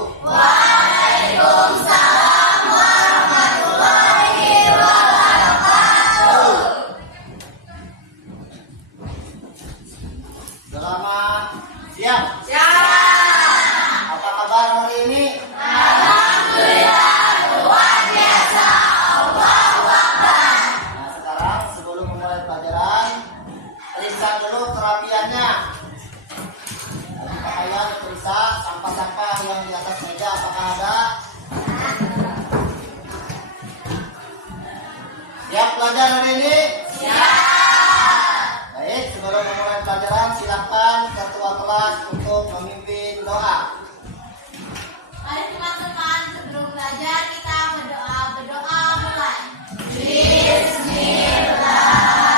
Waalaikumsalam warahmatullahi wabarakatuh. Selamat siang. Siap. Apa kabar hari ini? Alhamdulillah luar biasa. Allahu Akbar. Nah, sekarang sebelum memulai pelajaran, periksa dulu kerapiannya. Pakaian periksa, sampah-sampah yang di atas meja apakah ada? Siap belajar hari ini? Siap. Baik, sebelum memulai pelajaran, silakan ketua kelas untuk memimpin doa. Mari teman-teman, sebelum belajar kita berdoa mulai. Bismillahirrahmanirrahim.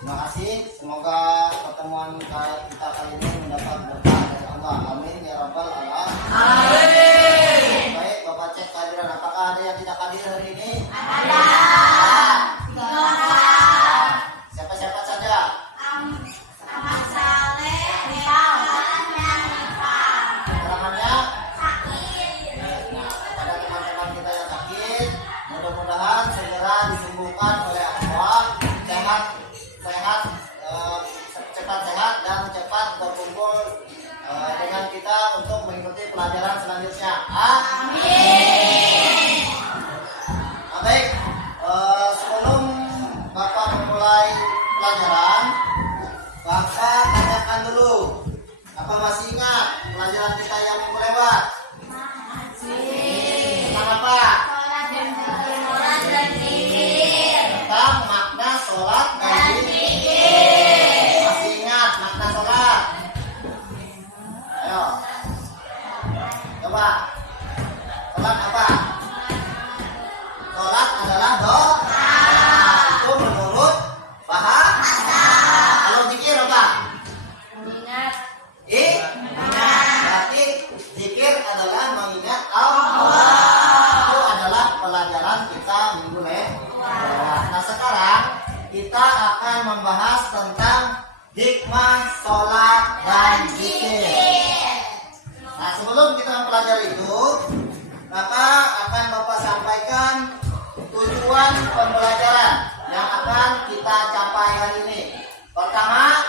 Terima kasih. Semoga pertemuan kita kali ini mendapat berkah dari Allah. Amin ya rabbal alamin. Baik, Bapak cek kehadiran. Apakah ada yang tidak hadir hari ini? Ada. Siapa-siapa saja? Ahmad Saleh, Rifal. Keterangannya? Sakit. Nah, kepada teman-teman kita yang sakit, mudah-mudahan segera disembuhkan oleh Allah, cepat sehat dan cepat berkumpul dengan kita untuk mengikuti pelajaran selanjutnya. Amin. Nah, baik, sebelum Bapak memulai pelajaran, Bapak tanyakan dulu, apa masih ingat pelajaran kita yang minggu lewat? Tentang apa? Sholat dan zikir. Tentang makna sholat dan Dan zikir. zikir. Masih ingat makna sholat? Ayo, coba. Sholat apa? Sholat adalah doa. Itu menurut bahasa. Kalau zikir apa? Mengingat. Berarti zikir adalah mengingat Allah. Itu adalah pelajaran kita minggu lewat. Nah, sekarang kita akan membahas tentang hikmah sholat dan zikir. Nah, sebelum kita mempelajari itu, maka akan Bapak sampaikan tujuan pembelajaran yang akan kita capai hari ini. Pertama,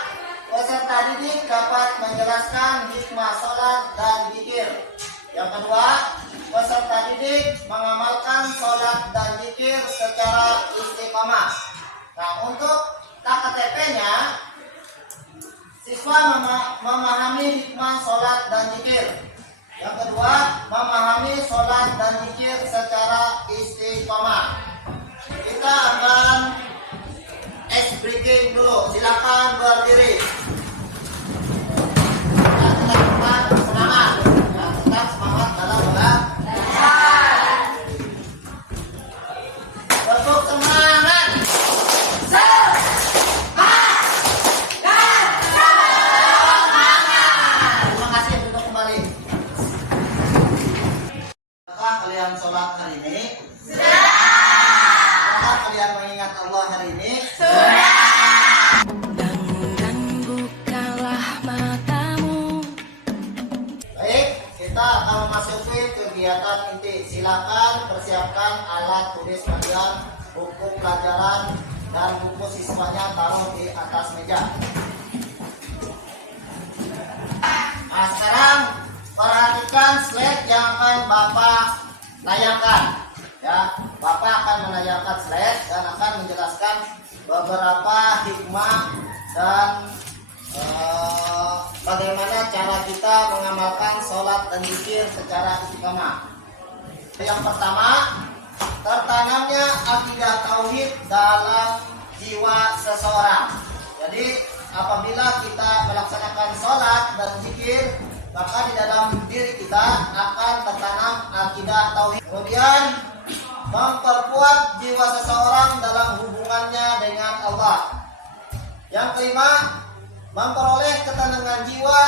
peserta didik dapat menjelaskan hikmah sholat dan zikir. Yang kedua, peserta didik mengamalkan sholat dan zikir secara istiqomah. Nah, untuk KKTP-nya, siswa memahami hikmah sholat dan zikir. Yang kedua, memahami sholat dan zikir secara istiqomah. Kita akan ice breaking dulu. Silakan berdiri. Tetap semangat. Ya, tetap semangat dalam belajar. Bentuk semangat. Terima kasih, duduk kembali. Apakah kalian sholat hari ini? Apakah kalian mengingat Allah hari ini? Dan bukalah matamu. Baik, kita akan memasuki kegiatan inti. Silakan persiapkan alat tulis kalian, buku pelajaran, dan buku siswanya taruh di atas meja. Nah, sekarang perhatikan slide yang akan Bapak layangkan. Ya, Bapak akan menayangkan slide dan akan menjelaskan beberapa hikmah dan bagaimana cara kita mengamalkan sholat dan zikir secara istiqomah. Yang pertama, tertanamnya akidah tauhid dalam jiwa seseorang. Jadi apabila kita melaksanakan sholat dan zikir, maka di dalam diri kita akan tertanam akidah tauhid. Kemudian memperkuat jiwa seseorang dalam hubungannya dengan Allah. Yang kelima, memperoleh ketenangan jiwa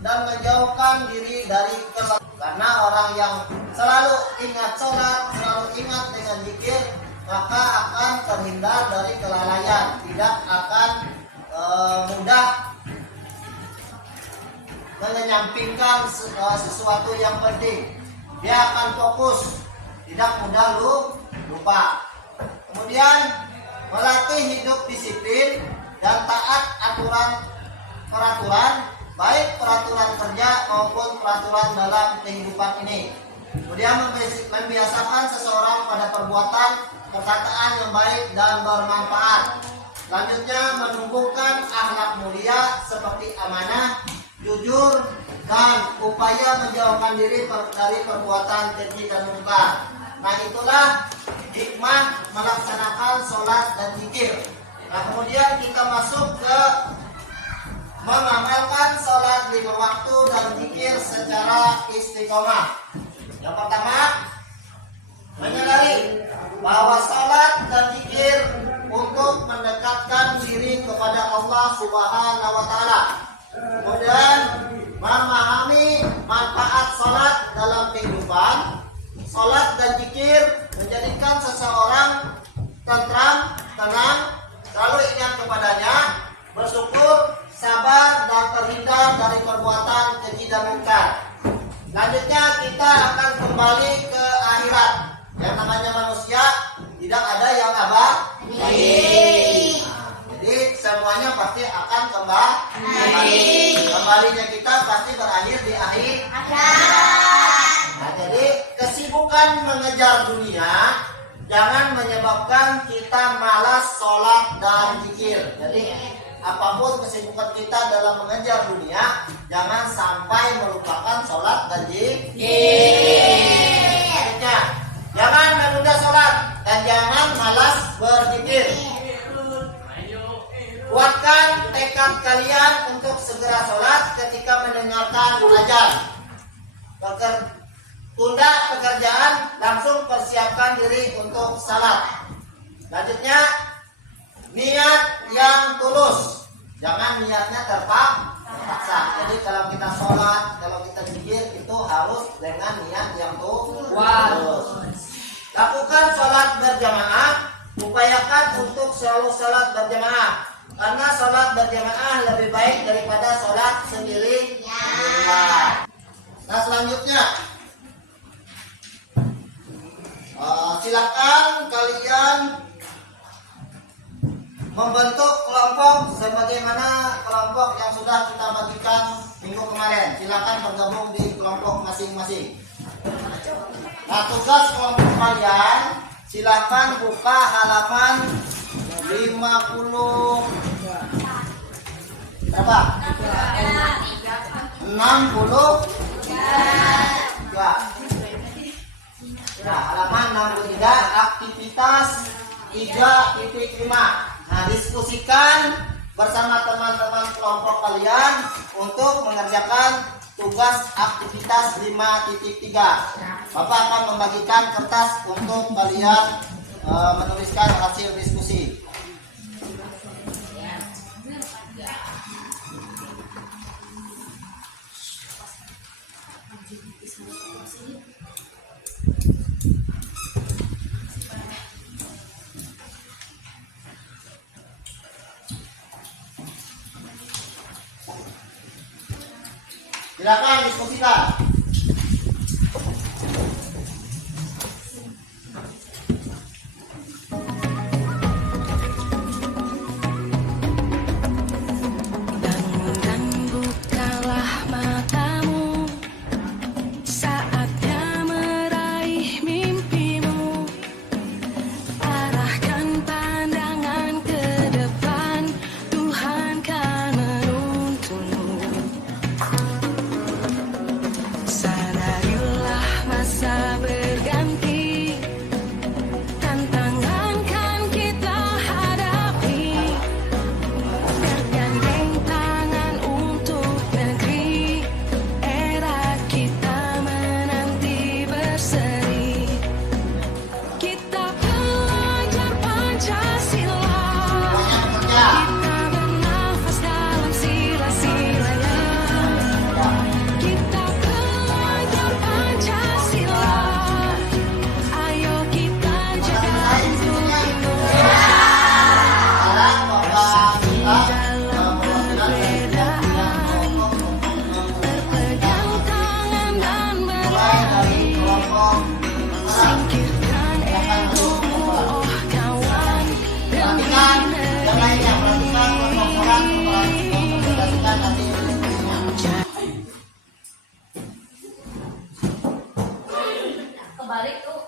dan menjauhkan diri dari kesalahan. Karena orang yang selalu ingat sholat, selalu ingat dengan zikir, maka akan terhindar dari kelalaian, tidak akan mudah menyampingkan sesuatu yang penting. Dia akan fokus, tidak mudah lupa. Kemudian melatih hidup disiplin dan taat peraturan, baik peraturan kerja maupun peraturan dalam kehidupan ini. Kemudian membiasakan seseorang pada perbuatan, perkataan yang baik dan bermanfaat. Selanjutnya menumbuhkan akhlak mulia seperti amanah, jujur, dan upaya menjauhkan diri dari perbuatan keji dan munkar. Nah, itulah hikmah melaksanakan sholat dan zikir. Nah, kemudian kita masuk ke mengamalkan sholat 5 waktu dan zikir secara istiqomah. Yang pertama, menyadari bahwa sholat dan zikir untuk mendekatkan diri kepada Allah Subhanahu wa Ta'ala. Kemudian memahami manfaat sholat dalam kehidupan. Sholat dan zikir menjadikan seseorang tentram, tenang, selalu ingat kepadanya, bersyukur, sabar, dan terhindar dari perbuatan keji dan munkar. Selanjutnya kita akan kembali ke akhirat. Yang namanya manusia tidak ada yang abadi. Jadi semuanya pasti akan kembali. Kembalinya kita pasti berakhir di akhir. Nah, jadi kesibukan mengejar dunia jangan menyebabkan kita malas sholat dan zikir. Jadi apapun kesibukan kita dalam mengejar dunia, jangan sampai melupakan sholat dan zikir. Selanjutnya, jangan menunda sholat dan jangan malas berzikir. Kuatkan tekad kalian untuk segera sholat ketika mendengarkan azan. Tunda pekerjaan, langsung persiapkan diri untuk salat. Selanjutnya, niat yang tulus. Jangan niatnya terpaksa. Jadi kalau kita sholat, kalau kita zikir, itu harus dengan niat yang tulus. Lakukan sholat berjamaah. Upayakan untuk selalu sholat berjamaah. Karena sholat berjamaah lebih baik daripada sholat sendiri. Nah, selanjutnya, silakan kalian membentuk kelompok sebagaimana kelompok yang sudah kita bagikan minggu kemarin. Silakan bergabung di kelompok masing-masing. Nah, tugas kelompok kalian, silakan buka halaman 50 berapa? 60 ya. Nah, halaman 63 aktivitas 3.5. Nah, diskusikan bersama teman-teman kelompok kalian untuk mengerjakan tugas aktivitas 5.3. Bapak akan membagikan kertas untuk kalian menuliskan hasil diskusi. Silakan diskusikan. Dan bukalah matamu, saatnya meraih mimpimu. Arahkan pandangan ke depan, Tuhan kan menuntunmu. balik tuh.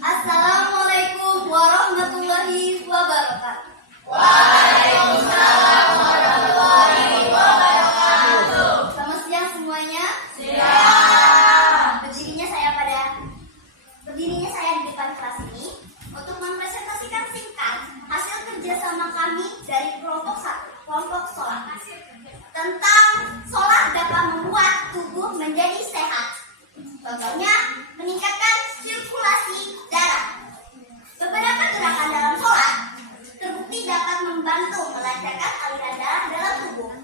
Assalamualaikum warahmatullahi wabarakatuh. Waalaikumsalam warahmatullahi wabarakatuh. Selamat siang semuanya. Berdirinya saya di depan kelas ini untuk mempresentasikan singkat hasil kerjasama kami dari kelompok 1, kelompok sholat, tentang sholat dapat membuat tubuh menjadi sehat. Contohnya, meningkatkan sirkulasi darah. Beberapa gerakan dalam sholat terbukti dapat membantu melancarkan aliran darah dalam tubuh,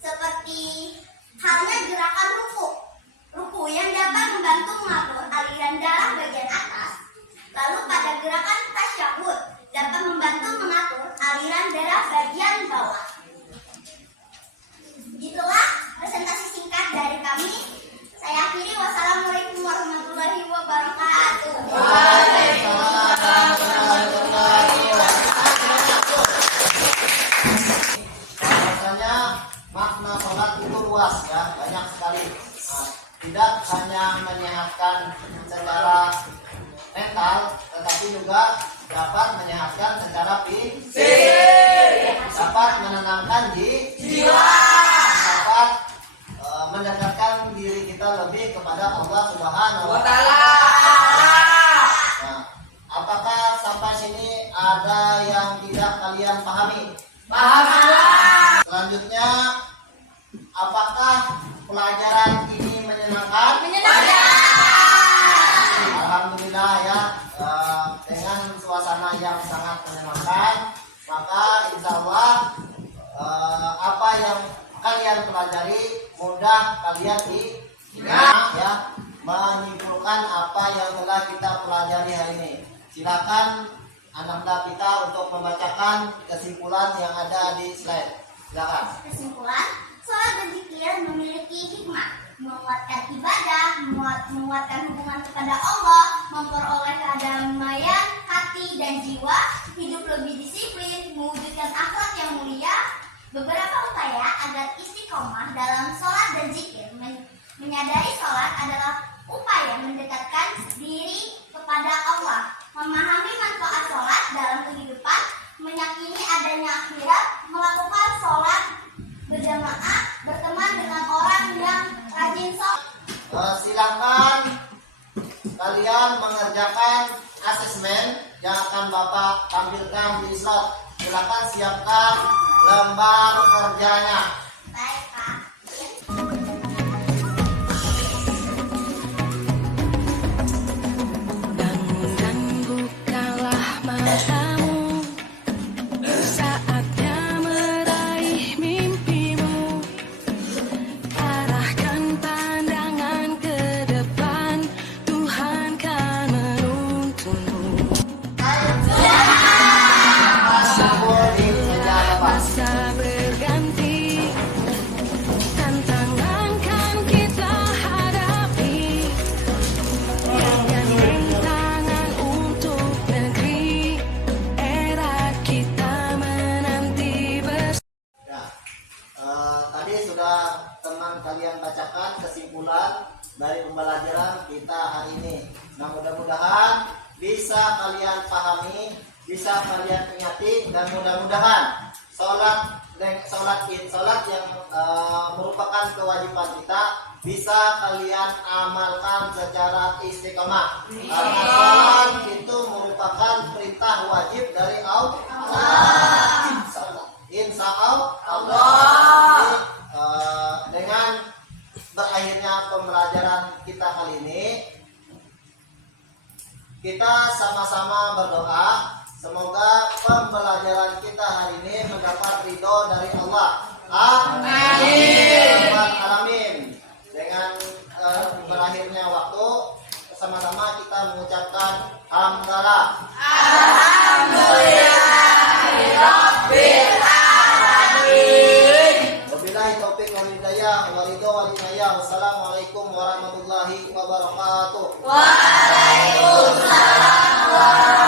seperti halnya gerakan ruku. Ruku yang dapat membantu mengatur aliran darah bagian atas. Lalu pada gerakan tasyahud dapat membantu mengatur aliran darah bagian bawah. Itulah presentasi singkat dari kami. Saya akhiri. Wassalamualaikum warahmatullahi wabarakatuh. Bahwasanya makna sholat itu luas ya, banyak sekali. Tidak hanya menyehatkan secara mental, tetapi juga dapat menyehatkan secara fisik, dapat menenangkan jiwa, dapat mendekatkan diri kita lebih kepada Allah Subhanahu wa Ta'ala. Nah, apakah sampai sini ada yang tidak kalian pahami? Selanjutnya, apakah pelajaran ini menyenangkan? Alhamdulillah ya, dengan suasana yang sangat menyenangkan, maka insya Allah apa yang kalian pelajari mudah kalian diingat ya, menyimpulkan apa yang telah kita pelajari hari ini. Silakan anak-anak kita untuk membacakan kesimpulan yang ada di slide. Silakan. Kesimpulan, sholat berzikir memiliki hikmah, menguatkan ibadah, menguatkan hubungan kepada Allah, memperoleh kedamaian hati dan jiwa, hidup lebih disiplin, mewujudkan akhlak yang mulia. Beberapa upaya agar istiqomah dalam sholat dan zikir. Menyadari sholat adalah upaya mendekatkan diri kepada Allah, memahami manfaat sholat dalam kehidupan, meyakini adanya akhirat, melakukan sholat berjamaah, berteman dengan orang yang rajin sholat. Silakan kalian mengerjakan asesmen yang akan Bapak tampilkan di slide. Silakan siapkan lembar kerjanya. Baik, Pak. Bangun dan bukalah matamu, saatnya meraih mimpimu. Arahkan pandangan ke depan, Tuhan kan menuntunmu. Masa berganti, tantangan kan kita hadapi. Jangan rintangan untuk negeri, era kita menanti bersama. Ya, tadi sudah teman kalian bacakan kesimpulan dari pembelajaran kita hari ini. Nah, mudah-mudahan bisa kalian pahami, bisa kalian ingati, dan mudah-mudahan sholat yang merupakan kewajiban kita bisa kalian amalkan secara istiqomah. Karena sholat itu merupakan perintah wajib dari Allah. Insya Allah. Jadi, dengan berakhirnya pembelajaran kita kali ini, kita sama-sama berdoa semoga pembelajaran kita hari ini mendapat ridho dari Allah. Amin. Amin. Dengan berakhirnya waktu, sama-sama kita mengucapkan hamdalah. Wabillahi taufiq wal hidayah wa ridho wal inayah. Wassalamualaikum warahmatullahi wabarakatuh. Waalaikumsalam.